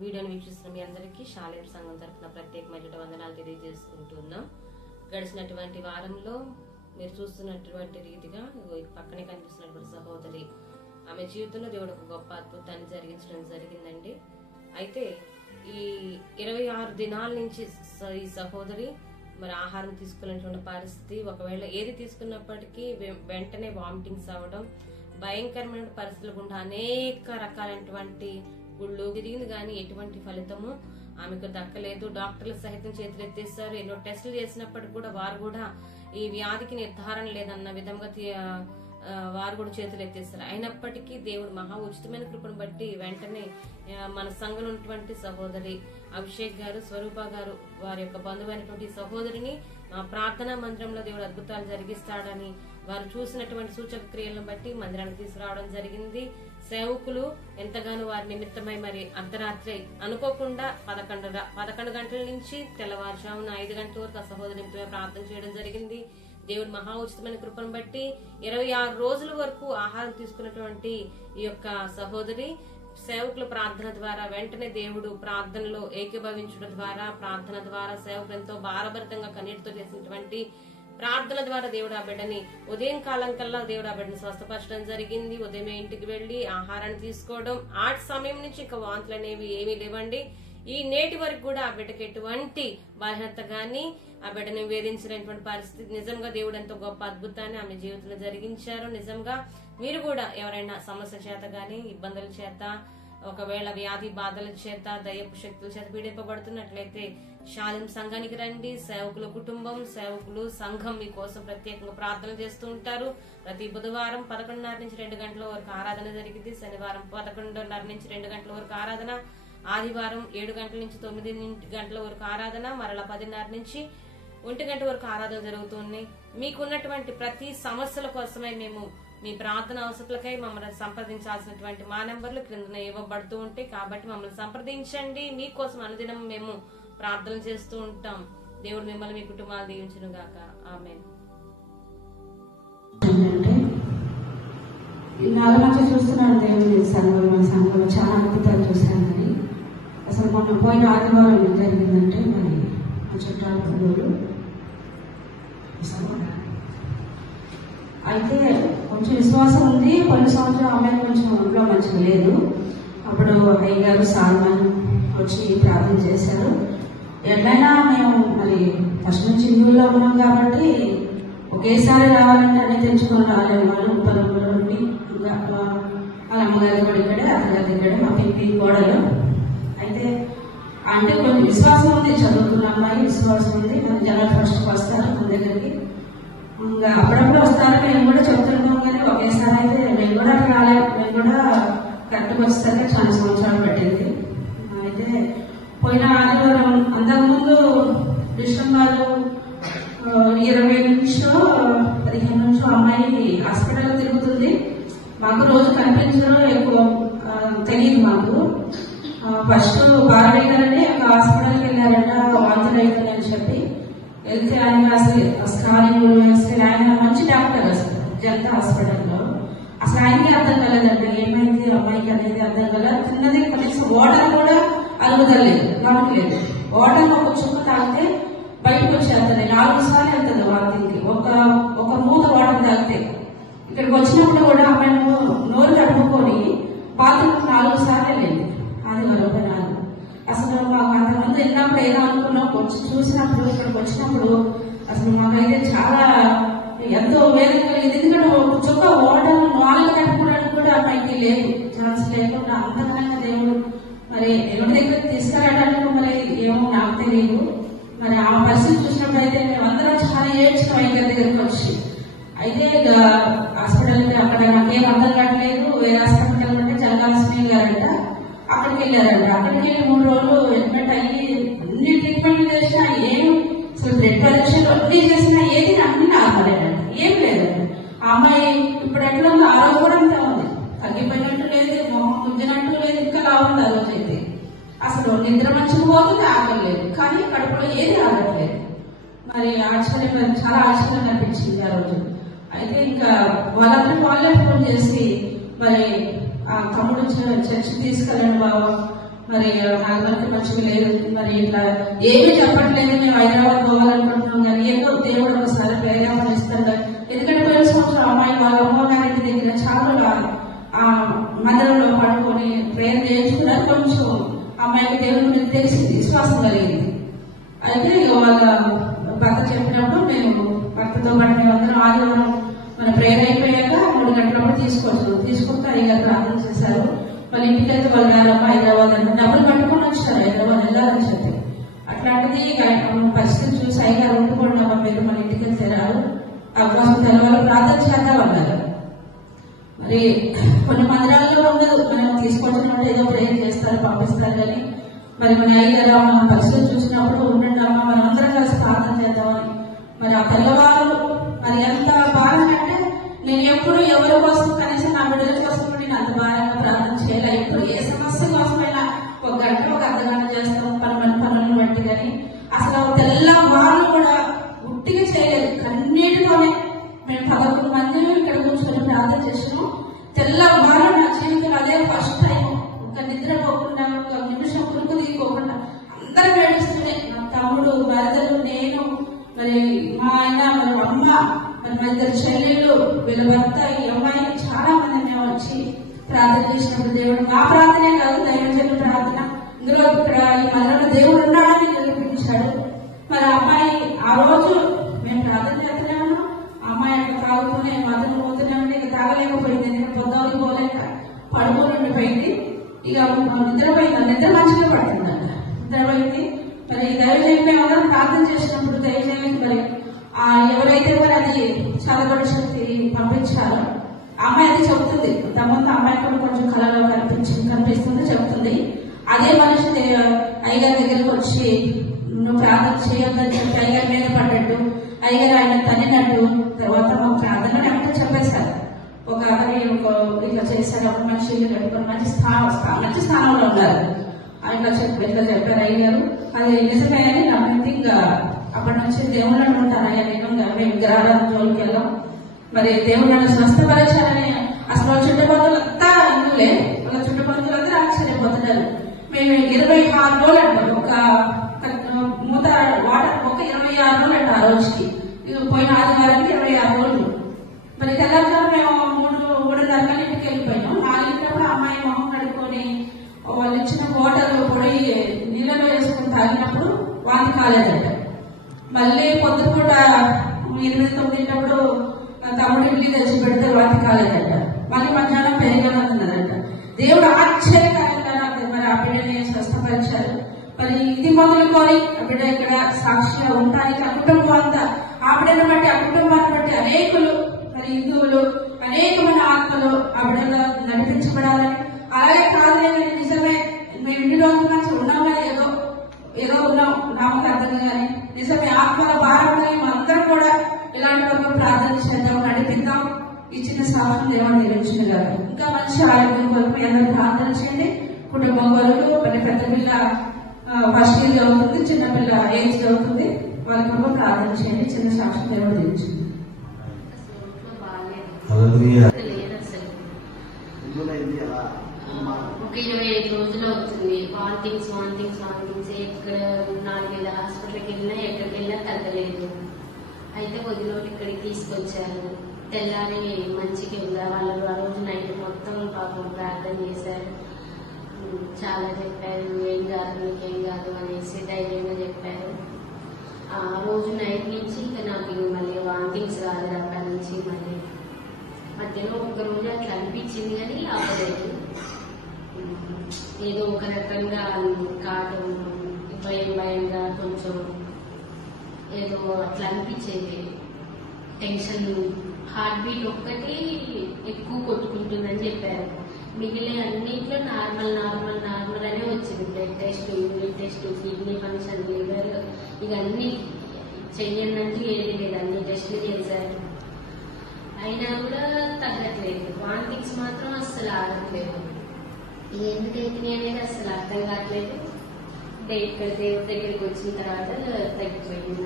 వీడియోని వీక్షిస్తున్న మీ అందరికీ శాలేం సంఘం తరఫున ప్రత్యేకమైన వందనాలు తెలియజేసుకుంటున్నాం. గడిచినటువంటి వారంలో మీరు చూస్తున్నటువంటి రీతిగా పక్కనే కనిపిస్తున్నటువంటి సహోదరి, ఆమె జీవితంలో దేవుడు ఒక గొప్ప అద్భుతాన్ని జరిగించడం జరిగిందండి. అయితే ఈ 26 దినాల నుంచి ఈ సహోదరి మరి ఆహారం తీసుకున్నటువంటి పరిస్థితి, ఒకవేళ ఏది తీసుకున్నప్పటికీ వెంటనే వామిటింగ్స్ అవ్వడం, భయంకరమైన పరిస్థితులు గుండా అనేక రకాలైనటువంటి గుళ్ళు తిరిగింది కానీ ఎటువంటి ఫలితము ఆమెకు దక్కలేదు. డాక్టర్లు సహితం చేతులు ఎత్తేస్తారు. ఎన్నో టెస్టులు చేసినప్పటికీ కూడా వారు కూడా ఈ వ్యాధికి నిర్ధారణ లేదన్న విధంగా వారు కూడా చేతులు ఎత్తేస్తారు. అయినప్పటికీ దేవుడు మహా ఉచితమైన కృపను బట్టి వెంటనే మన సంఘంలో ఉన్నటువంటి సహోదరి అభిషేక్ గారు, స్వరూప గారు, వారి యొక్క బంధువైనటువంటి సహోదరిని మా ప్రార్థనా మందిరంలో దేవుడు అద్భుతాలు జరిగిస్తాడని వారు చూసినటువంటి సూచక క్రియలను బట్టి మందిరానికి తీసుకురావడం జరిగింది. సేవకులు ఎంతగానో వారి నిమిత్తమై మరి అర్ధరాత్రి అనుకోకుండా 11 గంటల నుంచి తెల్లవారుజామున 5 గంటల వరకు ఆ సహోదరి నిమిత్తమై ప్రార్థన చేయడం జరిగింది. దేవుడు మహా ఉచితమైన కృపను బట్టి 26 రోజుల వరకు ఆహారం తీసుకున్నటువంటి ఈ యొక్క సహోదరి సేవకుల ప్రార్థన ద్వారా వెంటనే దేవుడు ప్రార్థనలో ఏకీభవించడం ద్వారా, ప్రార్థన ద్వారా సేవకులు ఎంతో భారభరితంగా కన్నీటితో చేసినటువంటి ప్రార్థన ద్వారా దేవుడు ఆ బిడ్డని ఉదయం కాలం కల్లా దేవుడు ఆ బిడ్డని స్వస్థపరచడం జరిగింది. ఉదయమే ఇంటికి వెళ్లి ఆహారాన్ని తీసుకోవడం, ఆ సమయం నుంచి ఇక వాంతులు అనేవి ఏమీ లేవండి. ఈ నేటి వరకు కూడా ఆ బిడ్డకి ఎటువంటి బలహీనత గాని, ఆ బిడ్డను వేధించినటువంటి పరిస్థితి, నిజంగా దేవుడు ఎంతో గొప్ప అద్భుతాన్ని ఆమె జీవితంలో జరిగించారు. నిజంగా మీరు కూడా ఎవరైనా సమస్య చేత గాని, ఇబ్బందుల చేత, ఒకవేళ వ్యాధి బాధల చేత, దయ్యపు శక్తుల చేత పీడింపబడుతున్నట్లయితే శాలేం సంఘానికి రండి. సేవకుల కుటుంబం, సేవకులు, సంఘం మీకోసం ప్రత్యేకంగా ప్రార్థన చేస్తూ ఉంటారు. ప్రతి బుధవారం 11:30 నుంచి 2 గంటల వరకు ఆరాధన జరిగింది. శనివారం 11:30 నుంచి 2 గంటల వరకు ఆరాధన, ఆదివారం 7 గంటల నుంచి 9 గంటల వరకు ఆరాధన, మరలా 10:30 నుంచి 1 గంట వరకు ఆరాధన జరుగుతుంది. మీకున్నటువంటి ప్రతి సమస్యల కోసమై మేము మీ ప్రార్థన అవసరాలకై మమ్మల్ని సంప్రదించాల్సినటువంటి మా నెంబర్లు క్రింద ఇవ్వబడుతూ ఉంటాయి. కాబట్టి మమ్మల్ని సంప్రదించండి. మీకోసం అనుదినం మేము ప్రార్థన చేస్తూ ఉంటాం. దేవుడు మిమ్మల్ని మీ కుటుంబాలు దీవించును గాక. ఆమేన్. చూస్తున్నాను దేవుని సంఘంలో చాలా అద్భుతాలు చూశానని. అసలు మొన్న పోయిన ఆదివారం ఏం జరిగిందంటే, మరి మా చుట్టాల పిల్లలు అయితే కొంచెం విశ్వాసం ఉంది. కొన్ని సంవత్సరాలు అమ్మాయి కొంచెం ఒంట్లో మంచిగా లేదు. అప్పుడు అయ్యగారు సాల్మాన్ వచ్చి ప్రార్థన చేశారు. ఎట్లయినా మేము మరి ఫస్ట్ నుంచి హిందువుల్లో ఉన్నాం కాబట్టి ఒకేసారి రావాలంటే అన్ని తెచ్చుకొని రాలేము. వాళ్ళు పొలంలో ఉండి వాళ్ళ అమ్మగారి కూడా ఇక్కడే, అత్తగారి ఇక్కడే, మా పిప్పి గోడలు. అయితే అంటే కొంచెం విశ్వాసం ఉంది, చదువుకున్న అమ్మాయి విశ్వాసం ఉంది. జనాలు ఫస్ట్ వస్తారు మన దగ్గరికి, ఇంకా అప్పుడప్పుడు వస్తారు. మేము కూడా చెప్తున్నాం కానీ ఒకేసారి అయితే మేము కూడా రాలేదు. మేము కూడా కరెక్ట్గా వచ్చేసరికి చాలా సంవత్సరాలు పట్టింది. అయితే పోయిన ఆదివారం అంతకుముందు డిసెంబర్ 20 నుంచో 15 నుంచో అమ్మాయి హాస్పిటల్లో తిరుగుతుంది. మాకు రోజు కనిపించడం ఎక్కువ తెలియదు మాకు. ఫస్ట్ బారయ్య గారని ఒక హాస్పిటల్కి వెళ్ళారంట, వాంతులు అవుతుందని చెప్పి వెళ్తే ఆయన అసలు స్కానింగ్ వేస్తే ఆయన మంచి డాక్టర్, అసలు జనతా హాస్పిటల్లో. అసలు ఆయనకి అర్థం కలదంట ఏమైంది అమ్మాయికి అనేది అర్థం కల. తిన్నది కనీసం వాటర్ కూడా అరుగుదలేదు, నమ్మకలేదు. వాటర్ ఒక చుక్క తాగితే బయటకు వచ్చేస్తుంది. 4 సార్లు వెళ్తుంది వాంతింగ్కి, ఒక మూత వాటర్ తాగితే. ఇక్కడికి వచ్చినప్పుడు కూడా అమ్మాయి నోరు కడుపుకొని బాత్రూమ్ 4 సార్లు వెళ్ళింది. అది మరొకనాలు. అసలు మాకు అంతకుముందు వెళ్ళినప్పుడు ఏదో అనుకున్నాం, వచ్చి చూసినప్పుడు ఇక్కడికి వచ్చినప్పుడు అసలు మాకైతే చాలా ఎంతో వేదన కలిగింది. ఎందుకంటే ఒక చుక్క వాటర్ 4 కట్టుకోవడానికి కూడా అమ్మాయికి లేదు, ఛాన్స్ లేకుండా అంతకన్నా దేవుడు మరి ఎవరి దగ్గర తీసుకురావడానికి మరి ఏమో నాకు తెలియదు. మరి ఆ పరిస్థితి చూసినప్పుడు అయితే మేము అందరం చాలా ఏడ్చిన వైద్యుల దగ్గరికి వచ్చి. అయితే హాస్పిటల్ అక్కడ నాకేం అర్థం కావట్లేదు. వేరే హాస్పిటల్ అంటే జలగాల్సిన గారంట, అక్కడికి వెళ్ళారంట. అక్కడికి వెళ్ళి 3 రోజులు అడ్మిట్ అయ్యి అన్ని ట్రీట్మెంట్లు చేసినా ఏం అసలు బ్లడ్ పరీక్షలు అన్ని చేసినా ఏది అన్ని నార్మలేనండి, ఏం లేదండి. ఆ అమ్మాయి ఇప్పుడు ఎట్లా ఉందో ఆ రోజు కూడా అంతా ఉంది, తగ్గిపోయినట్టు లేదు, మొహం ముద్దినట్టు లేదు, ఇంకా లావుంది. ఆ రోజు అయితే అసలు నిద్ర మంచిగా పోతుంది, ఆగలేదు, కానీ కడుపులో ఏది ఆగట్లేదు. మరి ఆశ్చర్యం, చాలా ఆశ్చర్యం అనిపించింది ఆ రోజు. అయితే ఇంకా వాళ్ళందరూ వాళ్ళే ఫోన్ చేసి మరి ఆ తమ్ముడు చర్చి తీసుకెళ్ళండి బాబు, మరి హస్బెండ్ మంచిగా లేదు, మరి ఇట్లా ఏమీ చెప్పట్లేదు, మేము హైదరాబాద్ పోవాలనుకుంటున్నాం కానీ ఏదో దేవుడు ఒకసారి ప్రేరణ ఇస్తారు కానీ. ఎందుకంటే పోయిన సంవత్సరం అమ్మాయి వాళ్ళ అమ్మగారింటి దగ్గర చాలా మందిరంలో పడుకొని ప్రేరణ చేయించుకున్నారు. కొంచెం అమ్మాయికి దేవుడి గురించి తెలిసింది, విశ్వాసం కలిగింది. అయితే వాళ్ళ భర్త చెప్పినప్పుడు మేము భర్తతో పాటు మేము అందరం ఆదివారం మన ప్రేయర్ అయిపోయాక 3 గంటలప్పుడు తీసుకొస్తే అయ్యగా ప్రార్థన చేశారు. వాళ్ళ ఇంటికైతే వాళ్ళు గారమ్మ హైదరాబాద్ అంటే డబ్బులు పట్టుకొని వచ్చారు, హైదరాబాద్ వెళ్ళాలని చెప్పి. అట్లాంటిది పరిస్థితి చూసి అయ్యగా ఒప్పుకోండి అమ్మ మీరు మన ఇంటికి వెళ్తారు, అవకాశం తెలవాలి, ప్రార్థన చేద్దామన్నారు. మరి కొన్ని మందిరాల్లో ఉండదు, మనం తీసుకొచ్చినప్పుడు ఏదో ప్రేయర్ చేస్తారు పంపిస్తారు కానీ మరి మన అయ్యగారు మన పరిస్థితి చూసినప్పుడు ఉండండి అమ్మ మనం అందరం కలిసి ప్రార్థన చేద్దామని. మరి ఆ తెల్లవారు మరి ఎంత బాగా అంటే నేను ఎప్పుడు ఎవరి కోసం కనీసం నా బిడ్డల కోసం నేను అంత భారంగా ప్రార్థన చేయలే. ఇప్పుడు ఏ సమస్య కోసమైనా 1 గంట 1 అర్ధగంట చేస్తాం పనులను బట్టి. కానీ అసలు తెల్లవారు కూడా ఉట్టిగా చేయలేదు, కన్నీటితోనే మేము 11 మంది ఇక్కడ కూర్చొని ప్రార్థన చేసినాం. తెల్లవారు నా జీవితంలో అదే ఫస్ట్ టైం, ఒక నిద్రపోకుండా 1 నిమిషం కురుకు తీయకోకుండా అందరూ ఏడుస్తూనే, నా తమ్ముడు వరదలు నేను మరి మా ఆయన మరి అమ్మ మరి మా 2 చెల్లెళ్ళు వీళ్ళ భర్త ఈ అమ్మాయి చాలా మంది మేము వచ్చి ప్రార్థన చేసినప్పుడు దేవుడు మా ప్రార్థనే కాదు దైవజనుల ప్రార్థన ఇందులో ఇక్కడ ఈ మందిరంలో దేవుడు ఉన్నాడని నిరూపించాడు. మరి అమ్మాయి ఆ రోజు మేము ప్రార్థన చేస్తూనే ఉన్నాం, అమ్మాయి అక్కడ తాగుతూనే మదన పోతూనే ఉండి ఇక తాగలేకపోయింది, ఎందుకంటే పొద్దుకి పోలేక పడుకొని ఉండిపోయింది. ఇక నిద్ర మంచిగా పడుతుందంట, నిద్రపోయింది. మరి దైవజనులు అందరం ప్రార్థన చేసినప్పుడు దైవజనులకి మరి ఎవరైతే మరి అది చదవడం శక్తి పంపించారో అమ్మాయి అది చెబుతుంది, తమంత అమ్మాయి కూడా కొంచెం కళలో కనిపిస్తుంది చెప్తుంది. అదే మనిషి అయ్యగారి దగ్గరకు వచ్చి నువ్వు ప్రార్థన చేయొద్దని చెప్పి అయ్యగారి మీద పడ్డట్టు అయ్యగారు ఆయన తల్లినట్టు తర్వాత మాకు ప్రార్థన అంటే చెప్పేశారు. ఒక ఇట్లా చేశారు, ఒక మనిషి కట్టుకొని మంచి స్థానంలో ఉన్నారు. ఇట్లా చెప్పారు అయ్యారు. అది నిజమే అని నమ్మింది. ఇంకా అప్పటి నుంచి దేవుళ్ళని ఉంటారు అయ్యా నేను మేము విగ్రహాలను జోలికి వెళ్ళాం. మరి దేవుళ్ళని స్వస్థపరిచారని అసలు చుట్టుపక్కలంతా హిందువులే, వాళ్ళ చుట్టుపక్కలంతా ఆశ్చర్యపోతున్నారు. మేము 26 రోజులు అంటాం, ఒక మూత వాటర్ ఒక 26 రోజులు అంట ఆ రోజుకి. పోయిన ఆదివారానికి 26 రోజులు. మరి తెలంగాణ మేము 3:30 ఇంటికి వెళ్ళిపోయినాం. 4 అమ్మాయి మొహం కడుక్కొని వాళ్ళు ఇచ్చిన వాటర్ పొడి నీళ్ళలో వేసుకుని తాగినప్పుడు వాంతి కాలేదంట. మళ్ళీ పొద్దుపూట 8-9 తమ్ముడు ఇడ్లీ తెచ్చి పెడితే వాంతి కాలేదంట. మళ్ళీ మధ్యాహ్నం పెరిగానే ఉన్నదంట. దేవుడు ఆశ్చర్యకరంగా మరి ఆ బిడ్డని స్వస్థపరిచారు. మరి ఇది మొదలుకొని ఆ బిడ్డ ఇక్కడ సాక్షిగా ఉండడానికి ఆ కుటుంబం అంతా ఆ బిడ్డను బట్టి ఆ కుటుంబాన్ని బట్టి అనేకులు మరి హిందువులు అనేకమైన ఆత్మలు ఆ బిడ్డలో నడిపించబడాలని. అలాగే కాదులేని నిజమే మేము ఇంటి రోజు మంచి ఉన్నామా ఏదో ఉన్నాం నామకార్థంగా కానీ నిజమే ఆత్మల భారంగా అందరం కూడా ఇలాంటి వరకు ప్రార్థన చేద్దాం, నడిపిద్దాం. ఈ చిన్న సాహసం దేవుడు నిర్వహించిన గారు ఇంకా మంచి ఆరోగ్యం కొరకు అందరూ ప్రార్థన చేయండి. కుటుంబం కొరకు మరి పెద్ద పిల్ల ఫస్ట్ ఇయర్ చదువుతుంది, చిన్నపిల్ల 8th చదువుతుంది, వాళ్ళ కొరకు ప్రార్థన చేయండి. చిన్న సాక్షి దేవుడు నిర్వహించింది. ఒక 25 రోజులు అవుతుంది. వాంతింగ్స్ ఎక్కడ 4 నెలల హాస్పిటల్కి వెళ్ళినా ఎక్కడికి వెళ్ళినా తగ్గలేదు. అయితే వదిలోటి ఇక్కడికి తీసుకొచ్చారు. తెల్లారి మంచిగా ఉందా వాళ్ళు ఆ రోజు నైట్ మొత్తం పాపం ప్రార్థన చేశారు. చాలా చెప్పారు, ఏం కాదు మీకేం కాదు అనేసి ధైర్యంగా చెప్పారు. ఆ రోజు నైట్ నుంచి ఇంకా నాకు మళ్ళీ వాంతింగ్స్ రాదు. అక్కడి నుంచి మళ్ళీ మధ్యలో 1 రోజు అట్లా అనిపించింది కానీ ఆపలేదు. ఏదో ఒక రకంగా కాదు భయంగా కొంచెం ఏదో అట్లా అనిపించేది. టెన్షన్, హార్ట్ బీట్ ఒక్కటి ఎక్కువ కొట్టుకుంటుందని చెప్పారు. మిగిలిన అన్నింటిలో నార్మల్ అనే వచ్చింది. Blood test, urine test, kidney function, liver ఇక అన్ని చెయ్యనంటూ ఏది లేదు, అన్ని టెస్టులు చేశారు. అయినా కూడా తగ్గట్లేదు. వాంతింగ్స్ మాత్రం అస్సలు ఆగట్లేదు. ఎందుకైతే అనేది అసలు అర్థం కావట్లేదు. ఇక్కడ దేవుడి దగ్గరికి వచ్చిన తర్వాత తగ్గిపోయింది.